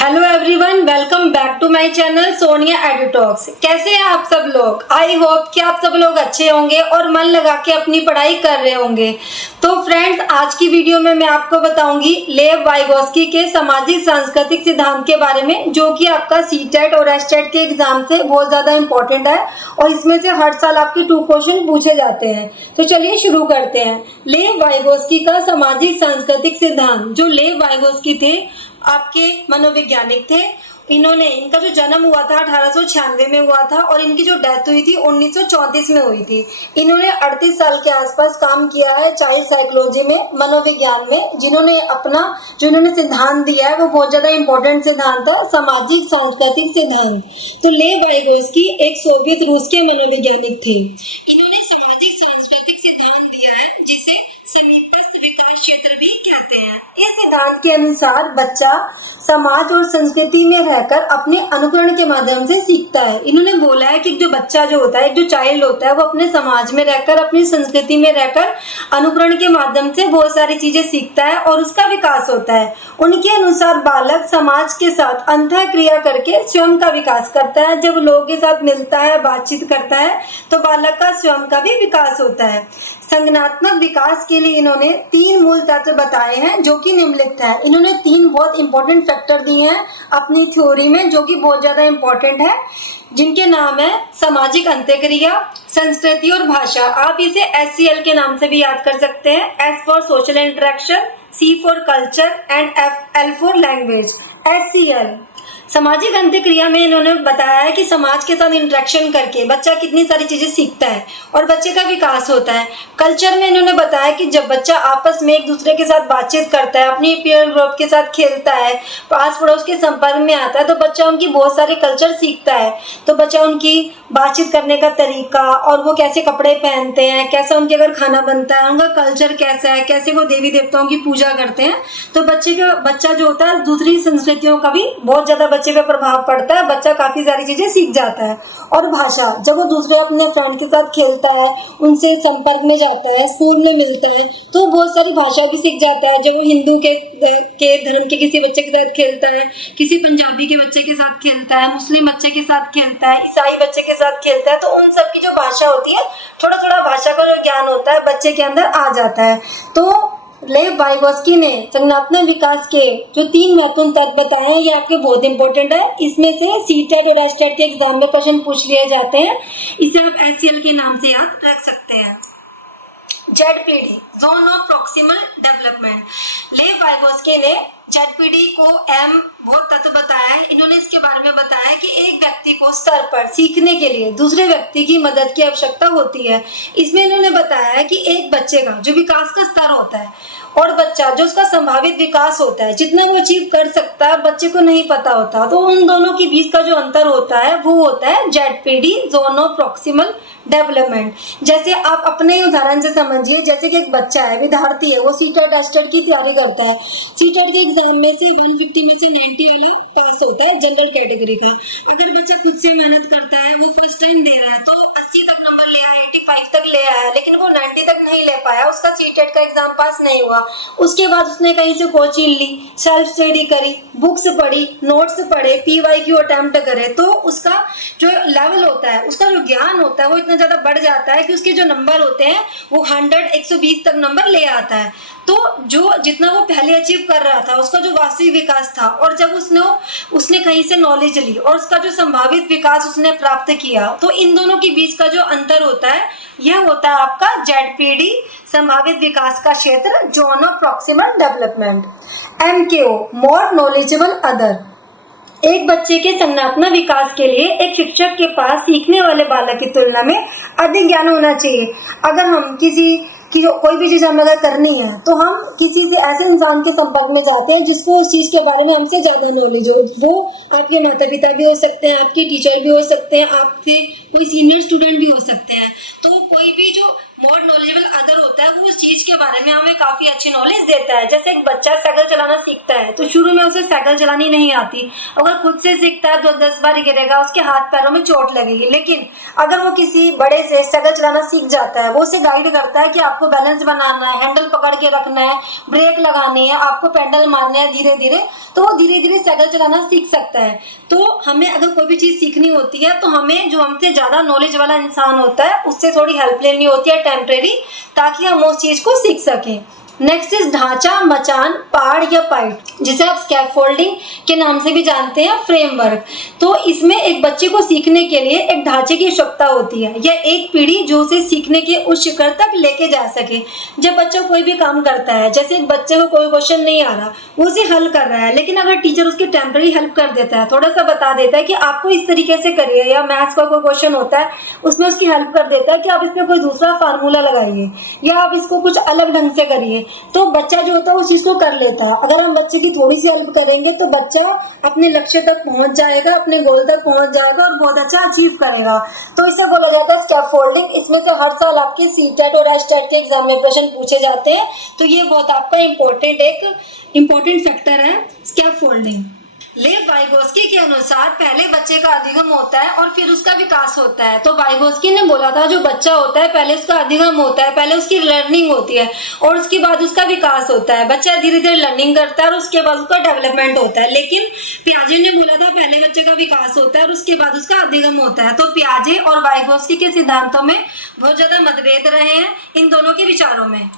Hello everyone, welcome back to my channel Sonia Edutalks. कैसे हैं आप सब लोग? आई होप कि आप सब लोग अच्छे होंगे और मन लगा के अपनी पढ़ाई कर रहे होंगे। तो फ्रेंड्स, आज की वीडियो में मैं आपको बताऊंगी लेव वाइगोस्की के सामाजिक सांस्कृतिक सिद्धांत के बारे में, जो कि आपका सीटेट और एसटेट के एग्जाम से बहुत ज़्यादा इंपॉर्टेंट है और इसमें से हर साल आपके 2 क्वेश्चन पूछे जाते हैं। तो चलिए शुरू करते हैं। लेव वाइगोस्की का सामाजिक सांस्कृतिक सिद्धांत। जो लेव वाइगोस्की थे आपके मनोवैज्ञानिक थे। इनका जो जन्म हुआ था 1896 में हुआ था और इनकी जो डेथ हुई थी 1934 में हुई थी। इन्होंने 38 साल के आसपास काम किया है चाइल्ड साइकोलॉजी में, मनोविज्ञान में। जो इन्होंने सिद्धांत दिया है वो बहुत ज्यादा इंपॉर्टेंट सिद्धांत है, सामाजिक सांस्कृतिक सिद्धांत। तो लेव वाइगोस्की एक सोवियत रूस के मनोवैज्ञानिक थे। इन्होंने सामाजिक सांस्कृतिक सिद्धांत दिया है जिसे समीपस्थ विकास क्षेत्र भी कहते हैं। इस सिद्धांत के अनुसार बच्चा समाज और संस्कृति में रहकर अपने अनुकरण के माध्यम से सीखता है। इन्होंने बोला है कि जो बच्चा जो होता है, जो चाइल्ड होता है, वो अपने समाज में रहकर, अपनी संस्कृति में रहकर अनुकरण के माध्यम से बहुत सारी चीजें सीखता है और उसका विकास होता है। उनके अनुसार बालक समाज के साथ अंतःक्रिया करके स्वयं का विकास करता है। जब लोगों के साथ मिलता है, बातचीत करता है, तो बालक का स्वयं का भी विकास होता है। संज्ञानात्मक विकास के लिए इन्होंने 3 मूल तत्व बताए हैं जो कि निम्नलिखित है। इन्होंने 3 बहुत इंपॉर्टेंट फैक्टर दिए हैं अपनी थ्योरी में, जो कि बहुत ज्यादा इंपॉर्टेंट है, जिनके नाम है सामाजिक अंतःक्रिया, संस्कृति और भाषा। आप इसे SCL के नाम से भी याद कर सकते हैं। S for social interaction, C for culture and L for language. SCL सामाजिक अंतःक्रिया में इन्होंने बताया है कि समाज के साथ इंटरेक्शन करके बच्चा कितनी सारी चीजें सीखता है और बच्चे का विकास होता है। कल्चर में इन्होंने बताया कि जब बच्चा आपस में एक दूसरे के साथ बातचीत करता है, अपनी पीयर ग्रुप के साथ खेलता है, पास पड़ोस के संपर्क में आता है, तो बच्चा उनकी बहुत सारे कल्चर सीखता है। तो बच्चा उनकी बातचीत करने का तरीका और वो कैसे कपड़े पहनते हैं, कैसा उनके अगर खाना बनता है, उनका कल्चर कैसा है, कैसे वो देवी देवताओं की पूजा करते हैं। तो बच्चा जो होता है दूसरी संस्कृतियों का भी बहुत ज्यादा बच्चे पे प्रभाव पड़ता है। बच्चा काफी सारी चीजें सीख जाता है। और भाषा, जब वो दूसरे अपने फ्रेंड के साथ खेलता है, उनसे संपर्क में जाता है, स्कूल में मिलता है, तो बहुत सारी भाषा भी सीख जाता है। जब वो हिंदू के धर्म के किसी बच्चे के साथ खेलता है, किसी पंजाबी के बच्चे के साथ खेलता है, मुस्लिम बच्चे के साथ खेलता है, ईसाई बच्चे के साथ खेलता है, तो उन सब की जो भाषा होती है, थोड़ा थोड़ा भाषा का जो ज्ञान होता है बच्चे के अंदर आ जाता है। तो लेव वाइगोस्की ने संज्ञानात्मक विकास के जो 3 महत्वपूर्ण तत्व बताए हैं, ये आपके बहुत इंपॉर्टेंट है। इसमें से सीटेट और एसटेट के एग्जाम में क्वेश्चन पूछ लिए जाते हैं। इसे आप SCL के नाम से याद रख सकते हैं। ZPD, zone of proximal development. लेव वाइगोस्की ने ZPD को बहुत तत्व बताया है। इन्होंने इसके बारे में बताया कि एक व्यक्ति को स्तर पर सीखने के लिए दूसरे व्यक्ति की मदद की आवश्यकता होती है। इसमें इन्होंने बताया है कि एक बच्चे का जो विकास का स्तर होता है और बच्चा जो उसका संभावित विकास होता है, जितना वो अचीव कर सकता है, बच्चे को नहीं पता होता, तो उन दोनों के बीच का जो अंतर होता है वो होता है ZPD, zone of proximal development. जैसे आप अपने ही उदाहरण से समझिए, जैसे कि एक बच्चा है, विद्यार्थी है, वो सीटेट एसटेट की तैयारी करता है। सीटेट के एग्जाम में से 150 में से 90 वाला पास होता है, जनरल कैटेगरी का। अगर बच्चा खुद से मेहनत करता है, वो फर्स्ट टाइम दे रहा है, तो 80 तक नंबर ले आया, 85 तक ले आया, लेकिन वो 90 तक नहीं ले पाया, उसका सीटेट का एग्जाम पास नहीं हुआ। उसके बाद उसने कहीं से कोचिंग ली, सेल्फ स्टडी करी, बुक्स पढ़ी, नोट्स पढ़े, PYQ अटेम्प्ट करे, तो उसका जो लेवल होता है, उसका जो ज्ञान होता है, वो इतना ज्यादा बढ़ जाता है कि उसके जो नंबर होते हैं वो 100, 120 तक नंबर ले आता है। तो जो जितना वो पहले अचीव कर रहा था, उसका जो वास्तविक विकास था, और जब उसने कहीं से नॉलेज ली और उसका जो संभावित विकास उसने प्राप्त किया, तो इन दोनों के बीच का जो अंतर होता है, यह होता है आपका ZPD, संभावित विकास का क्षेत्र, zone of proximal development. MKO, more knowledgeable other. एक बच्चे के संज्ञानात्मक विकास के लिए एक शिक्षक के पास सीखने वाले बालक की तुलना में अधिक ज्ञान होना चाहिए। अगर हम कोई भी चीज हमें अगर करनी है, तो हम किसी से ऐसे इंसान के संपर्क में जाते हैं जिसको उस चीज के बारे में हमसे ज्यादा नॉलेज हो। वो आपके माता पिता भी हो सकते हैं, आपके टीचर भी हो सकते हैं, आपसे कोई सीनियर स्टूडेंट भी हो सकते हैं। तो कोई भी जो मोर नॉलेजेबल अदर होता है वो उस चीज के बारे में हमें काफी अच्छी नॉलेज देता है। जैसे एक बच्चा साइकिल चलाना सीखता है तो शुरू में उसे साइकिल चलानी नहीं आती, अगर खुद से सीखता है तो 10 बार गिरेगा, उसके हाथ पैरों में चोट लगेगी। लेकिन अगर वो किसी बड़े से साइकिल चलाना सीख जाता है, वो उसे गाइड करता है कि आपको बैलेंस बनाना है, हैंडल पकड़ के रखना है, ब्रेक लगानी है, आपको पेडल मारना है धीरे धीरे, तो वो धीरे धीरे साइकिल चलाना सीख सकता है। तो हमें अगर कोई भी चीज सीखनी होती है तो हमें जो हमसे ज्यादा नॉलेज वाला इंसान होता है उससे थोड़ी हेल्प लेनी होती है टेम्परेरी, ताकि हम उस चीज को सीख सकें। नेक्स्ट इज ढांचा, मचान, पाड़ या पाइप, जिसे आप स्कैफोल्डिंग के नाम से भी जानते हैं, फ्रेमवर्क। तो इसमें एक बच्चे को सीखने के लिए एक ढांचे की आवश्यकता होती है, या एक पीढ़ी जो उसे सीखने के उस शिखर तक लेके जा सके। जब बच्चा कोई भी काम करता है, जैसे एक बच्चे को कोई क्वेश्चन नहीं आ रहा, वो उसे हल कर रहा है, लेकिन अगर टीचर उसकी टेम्पररी हेल्प कर देता है, थोड़ा सा बता देता है कि आपको इस तरीके से करिए, या मैथ्स का कोई क्वेश्चन होता है उसमें उसकी हेल्प कर देता है कि आप इसमें कोई दूसरा फार्मूला लगाइए, या आप इसको कुछ अलग ढंग से करिए, तो बच्चा जो होता है उस चीज को कर लेता है। अगर हम बच्चे की थोड़ी सी हेल्प करेंगे तो बच्चा अपने लक्ष्य तक पहुंच जाएगा, अपने गोल तक पहुंच जाएगा और बहुत अच्छा अचीव करेगा। तो इसे बोला जाता है स्कैफोल्डिंग। इसमें से हर साल आपके सीटेट और एचटेट के एग्जाम में प्रश्न पूछे जाते हैं, तो ये बहुत आपका इम्पोर्टेंट फैक्टर है स्कैफोल्डिंग। लेव वाइगोस्की के अनुसार पहले बच्चे का अधिगम होता है और फिर उसका विकास होता है। तो वाइगोस्की ने बोला था जो बच्चा होता है पहले उसका अधिगम होता है, पहले उसकी लर्निंग होती है और उसके बाद उसका विकास होता है। बच्चा धीरे धीरे लर्निंग करता है और उसके बाद उसका डेवलपमेंट होता है। लेकिन पियाजे ने बोला था पहले बच्चे का विकास होता है और उसके बाद उसका अधिगम होता है। तो पियाजे और वाइगोस्की के सिद्धांतों में बहुत ज्यादा मतभेद रहे हैं इन दोनों के विचारों में।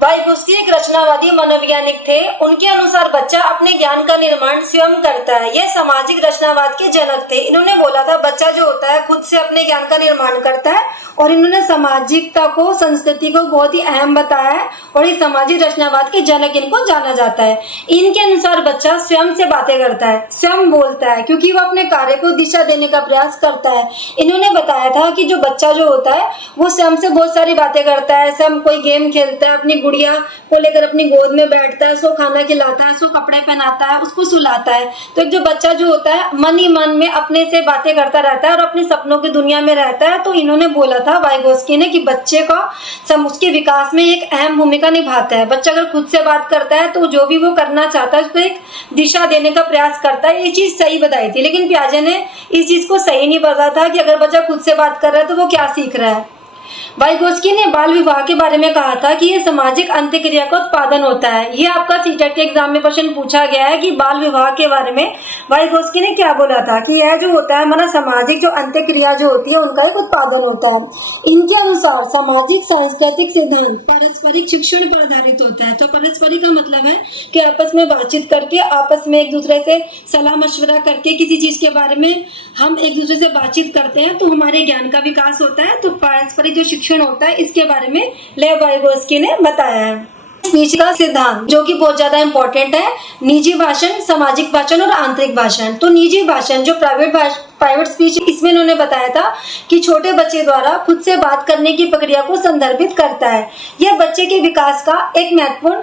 वाइगोस्की एक रचनावादी मनोवैज्ञानिक थे। उनके अनुसार बच्चा अपने ज्ञान का निर्माण स्वयं करता है। यह सामाजिक रचनावाद के जनक थे। इन्होंने बोला था बच्चा जो होता है खुद से अपने ज्ञान का निर्माण करता है, और इन्होंने सामाजिकता को, संस्कृति को बहुत ही अहम बताया है और इस सामाजिक रचनावाद के जनक इनको जाना जाता है। इनके अनुसार बच्चा स्वयं से बातें करता है, स्वयं बोलता है, क्योंकि वो अपने कार्य को दिशा देने का प्रयास करता है। इन्होंने बताया था कि जो बच्चा जो होता है वो स्वयं से बहुत सारी बातें करता है। स्वयं कोई गेम खेलता है, अपनी गुड़िया को लेकर अपनी गोद में बैठता है, उसको खाना खिलाता है, उसको कपड़े पहनाता है, उसको सुलाता है। तो एक जो बच्चा जो होता है मन ही मन में अपने से बातें करता रहता है और अपनी सपनों की दुनिया में रहता है। तो इन्होंने बोला था वाइगोस्की ने कि बच्चे का उसके विकास में एक अहम भूमिका निभाता है। बच्चा अगर खुद से बात करता है तो जो भी वो करना चाहता है उसको एक दिशा देने का प्रयास करता है। ये चीज सही बताई थी, लेकिन पियाजे ने इस चीज को सही नहीं बताया था कि अगर बच्चा खुद से बात कर रहा है तो वो क्या सीख रहा है। वाइगोस्की ने बाल विवाह के बारे में कहा था कि यह सामाजिक अंत्यक्रिया का उत्पादन होता है। ये आपका सीटेट के एग्जाम में प्रश्न पूछा गया है कि बाल विवाह के बारे में वाइगोस्की ने क्या बोला था कि यह जो होता है हमारा सामाजिक जो अंत्यक्रिया जो होती है उनका एक उत्पादन होता है। इनके अनुसार सामाजिक सांस्कृतिक सिद्धांत पारस्परिक शिक्षण पर आधारित होता है। तो पारस्परिक का मतलब है कि आपस में बातचीत करके, आपस में एक दूसरे से सलाह मशवरा करके किसी चीज के बारे में हम एक दूसरे से बातचीत करते हैं तो हमारे ज्ञान का विकास होता है। तो पारस्परिक जो शिक्षण होता है इसके बारे में लेव वाइगोस्की ने बताया है। स्पीच का सिद्धांत जो कि बहुत ज्यादा इंपॉर्टेंट है, निजी भाषण, सामाजिक भाषण और आंतरिक भाषण। तो निजी भाषण जो प्राइवेट स्पीच, इसमें उन्होंने बताया था कि छोटे बच्चे द्वारा खुद से बात करने की प्रक्रिया को संदर्भित करता है। यह बच्चे के विकास का एक महत्वपूर्ण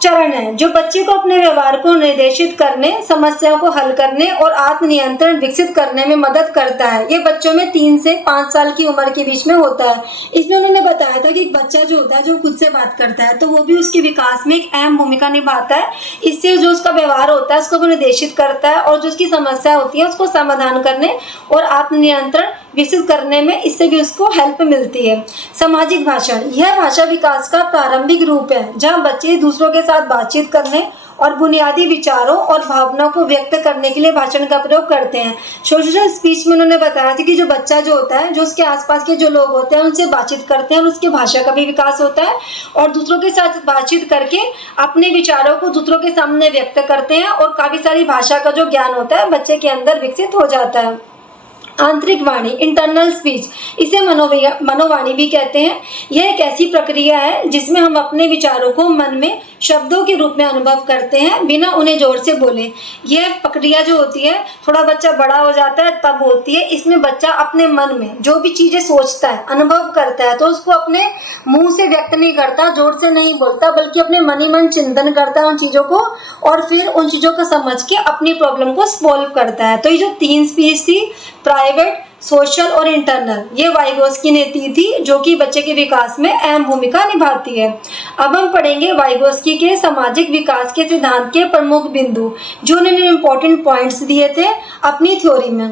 चरण है जो बच्चे को अपने व्यवहार को निर्देशित करने, समस्याओं को हल करने और आत्मनियंत्रण विकसित करने में मदद करता है। ये बच्चों में 3 से 5 साल की उम्र के बीच में होता है। इसमें उन्होंने बताया था कि एक बच्चा जो होता है जो खुद से बात करता है तो वो भी उसके विकास में एक अहम भूमिका निभाता है। इससे जो उसका व्यवहार होता है उसको वो निर्देशित करता है और जो उसकी समस्या होती है उसको समाधान करने और आत्मनियंत्रण विकसित करने में इससे भी उसको हेल्प मिलती है। सामाजिक भाषण, यह भाषा विकास का प्रारंभिक रूप है जहाँ बच्चे दूसरों के साथ बातचीत करने और बुनियादी विचारों और भावनाओं को व्यक्त करने के लिए भाषण का प्रयोग करते हैं। सोशल स्पीच में उन्होंने बताया था कि जो बच्चा जो होता है जो उसके आसपास के जो लोग होते हैं उनसे बातचीत करते हैं और उसकी भाषा का भी विकास होता है और दूसरों के साथ बातचीत करके अपने विचारों को दूसरों के सामने व्यक्त करते हैं और काफ़ी सारी भाषा का जो ज्ञान होता है बच्चे के अंदर विकसित हो जाता है। आंतरिक वाणी, इंटरनल स्पीच, इसे मनोवाणी भी कहते हैं। यह एक ऐसी प्रक्रिया है जिसमें हम अपने विचारों को मन में शब्दों के रूप में अनुभव करते हैं बिना उन्हें जोर से बोले। यह प्रक्रिया जो होती है थोड़ा बच्चा बड़ा हो जाता है तब होती है। इसमें बच्चा अपने मन में जो भी चीजें सोचता है, अनुभव करता है तो उसको अपने मुंह से व्यक्त नहीं करता, जोर से नहीं बोलता, बल्कि अपने मन ही मन चिंतन करता है उन चीजों को और फिर उन चीजों को समझ के अपनी प्रॉब्लम को सॉल्व करता है। तो ये जो 3 स्पीच थी, प्राइवेट, सोशल और इंटरनल, ये वाइगोस्की ने दी थी, जो कि बच्चे के विकास में अहम भूमिका निभाती है। अब हम पढ़ेंगे वाइगोस्की के सामाजिक विकास के सिद्धांत के प्रमुख बिंदु, जो उन्होंने इंपॉर्टेंट पॉइंट्स दिए थे अपनी थ्योरी में।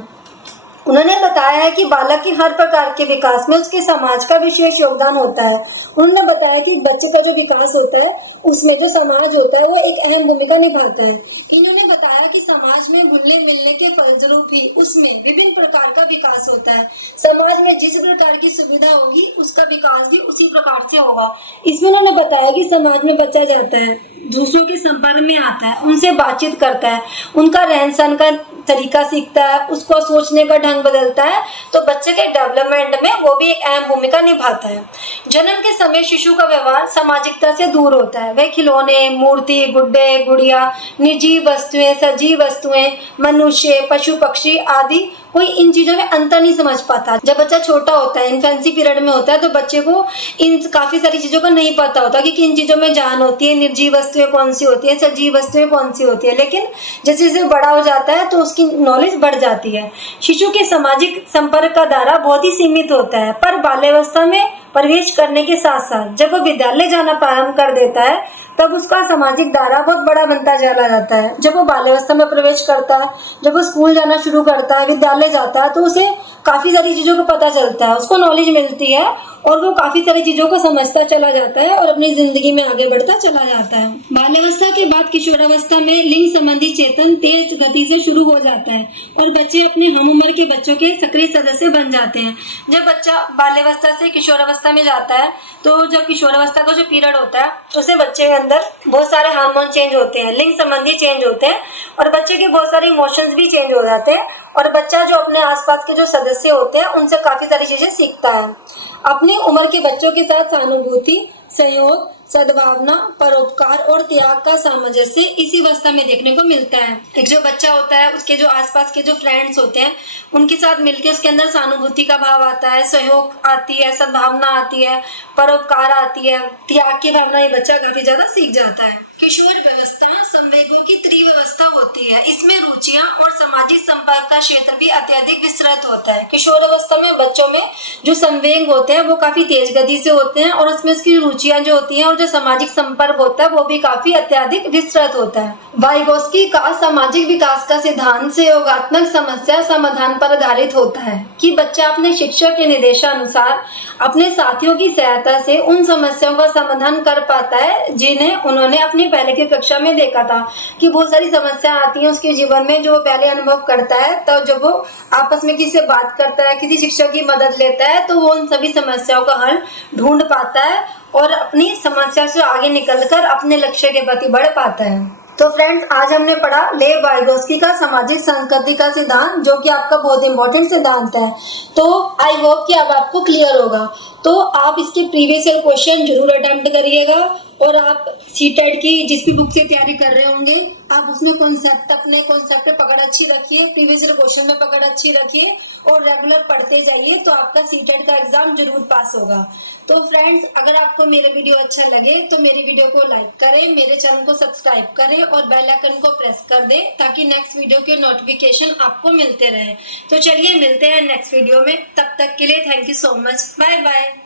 उन्होंने बताया है कि बालक के हर प्रकार के विकास में उसके समाज का विशेष योगदान होता है। उन्होंने बताया कि बच्चे का जो विकास होता है उसमें जो समाज होता है वो एक अहम भूमिका निभाता है। इन्होंने बताया कि समाज में घुलने मिलने के फलस्वरूप ही उसमें विभिन्न प्रकार का विकास होता है। समाज में जिस प्रकार की सुविधा होगी उसका विकास भी उसी प्रकार से होगा। इसमें उन्होंने बताया कि समाज में बच्चा जाता है, दूसरों के संपर्क में आता है, उनसे बातचीत करता है, उनका रहन सहन का तरीका सीखता है, उसको सोचने का ढंग बदलता है, तो बच्चे के डेवलपमेंट में वो भी एक अहम भूमिका निभाता है। जन्म के समय शिशु का व्यवहार सामाजिकता से दूर होता है। वह खिलौने, मूर्ति, गुड्डे, गुड़िया, निर्जीव वस्तुएं, सजीव वस्तुएं, मनुष्य, पशु पक्षी आदि कोई इन चीजों में अंतर नहीं समझ पाता। जब बच्चा छोटा होता है, इन्फेंसी पीरियड में होता है, तो बच्चे को इन काफी सारी चीजों का नहीं पता होता कि किन चीजों में जान होती है, निर्जीव वस्तुएं कौन सी होती है, सजीव वस्तुएं कौन सी होती है। लेकिन जैसे जैसे बड़ा हो जाता है तो उसकी नॉलेज बढ़ जाती है। शिशु के सामाजिक संपर्क का दायरा बहुत ही सीमित होता है, पर बाल्यावस्था में प्रवेश करने के साथ साथ जब वो विद्यालय जाना प्रारंभ कर देता है तब उसका सामाजिक दायरा बहुत बड़ा बनता चला जाता है। जब वो बाल्यावस्था में प्रवेश करता है, जब वो स्कूल जाना शुरू करता है, विद्यालय जाता है, तो उसे काफ़ी सारी चीज़ों को पता चलता है, उसको नॉलेज मिलती है और वो काफ़ी सारी चीज़ों को समझता चला जाता है और अपनी ज़िंदगी में आगे बढ़ता चला जाता है। बाल्यावस्था के बाद किशोरावस्था में लिंग संबंधी चेतन तेज गति से शुरू हो जाता है और बच्चे अपने हम उम्र के बच्चों के सक्रिय सदस्य बन जाते हैं। जब बच्चा बाल्यावस्था से किशोरावस्था में जाता है तो जब किशोरावस्था का जो पीरियड होता है तो उसे बच्चे के अंदर बहुत सारे हार्मोन चेंज होते हैं, लिंग संबंधी चेंज होते हैं और बच्चे के बहुत सारे इमोशंस भी चेंज हो जाते हैं और बच्चा जो अपने आसपास के जो सदस्य होते हैं उनसे काफ़ी सारी चीज़ें सीखता है। अपनी उम्र के बच्चों के साथ सहानुभूति, सहयोग, सद्भावना, परोपकार और त्याग का सामंजस्य इसी अवस्था में देखने को मिलता है। एक जो बच्चा होता है उसके जो आसपास के जो फ्रेंड्स होते हैं उनके साथ मिलकर उसके अंदर सहानुभूति का भाव आता है, सहयोग आती है, सद्भावना आती है, परोपकार आती है, त्याग की भावना ये बच्चा काफी ज्यादा सीख जाता है। किशोर व्यवस्था संवेगों की त्रिव्यवस्था होती है। इसमें रुचियां और सामाजिक संपर्क का क्षेत्र भी अत्यधिक विस्तृत होता है। किशोर अवस्था में बच्चों में जो संवेग होते हैं वो काफी तेज गति से होते हैं और उसमें उसकी रुचियां जो होती हैं और जो सामाजिक संपर्क होता है वो भी काफी अत्यधिक विस्तृत होता है। वाइगोस्की का सामाजिक विकास का सिद्धांत सहयोगात्मक समस्या समाधान पर आधारित होता है कि बच्चा अपने शिक्षक के निर्देशानुसार अपने साथियों की सहायता से उन समस्याओं का समाधान कर पाता है जिन्हें उन्होंने अपनी पहले की कक्षा में देखा था कि बहुत सारी समस्याएं आती हैं उसके जीवन में जो वो पहले अनुभव करता है। तो जब वो आपस में किसी से बात करता है, किसी शिक्षक की मदद लेता है, तो वो उन सभी समस्याओं का हल ढूंढ पाता है और अपनी समस्या से आगे निकलकर अपने लक्ष्य के प्रति बढ़ पाता है। तो फ्रेंड्स, आज हमने पढ़ा लेव वाइगोस्की का सामाजिक संस्कृति का सिद्धांत, जो कि आपका बहुत इंपॉर्टेंट सिद्धांत है। तो आई होप कि अब आपको क्लियर होगा। तो आप इसके प्रीवियस ईयर क्वेश्चन जरूर अटेम्प्ट करिएगा और आप सीटेट की जिस भी बुक से तैयारी कर रहे होंगे आप उसमें अपने कॉन्सेप्ट पकड़ अच्छी रखिए, प्रीवियस ईयर क्वेश्चन में पकड़ अच्छी रखिए और रेगुलर पढ़ते जाइए, तो आपका सीटेट का एग्जाम जरूर पास होगा। तो फ्रेंड्स, अगर आपको मेरे वीडियो अच्छा लगे तो मेरी वीडियो को लाइक करें, मेरे चैनल को सब्सक्राइब करें और बेल आइकन को प्रेस कर दें ताकि नेक्स्ट वीडियो के नोटिफिकेशन आपको मिलते रहे। तो चलिए मिलते हैं नेक्स्ट वीडियो में, तब तक के लिए thank you so much, bye bye.